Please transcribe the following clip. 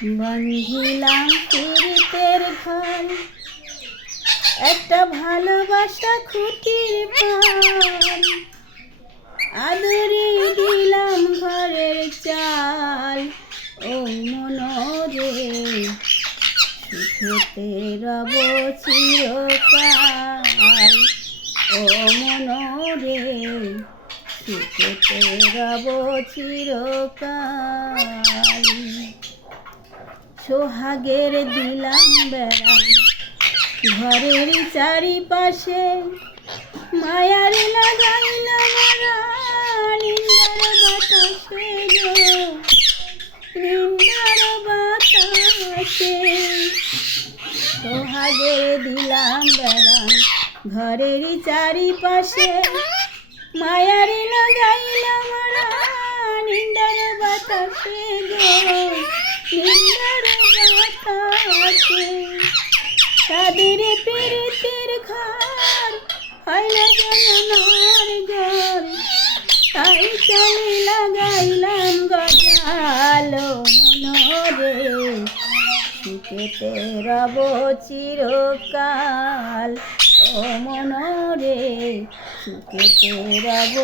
বাঁধিলাম পীড়িতের ঘর, একটা ভালোবাসা খুঁটির পাল। আদরে দিলাম ঘরের চাল, ও মনরে সুখেতে রব চিরকাল। ও মনরে সুখেতে রব চিরকাল। সোহাগের দিলাম বেড়া ঘরের চারিপাশে, মায়ার লাগাইলাম মারা নিন্দার বাতাসে গো, নিন্দার বাতাসে। সোহাগের দিলাম বেড়া ঘরের চারিপাশে, মায়ার লাগাইলাম মারা নিন্দার বাতাসে গো, নিন্দার বাতাসে। তাদের পীড়িতের ঘর হয় না জননার ঘর, তাই চলে লাগাইলাম গজাল। মনরে সুখেতে রব চিরকাল, ও মনরে সুখেতে রব।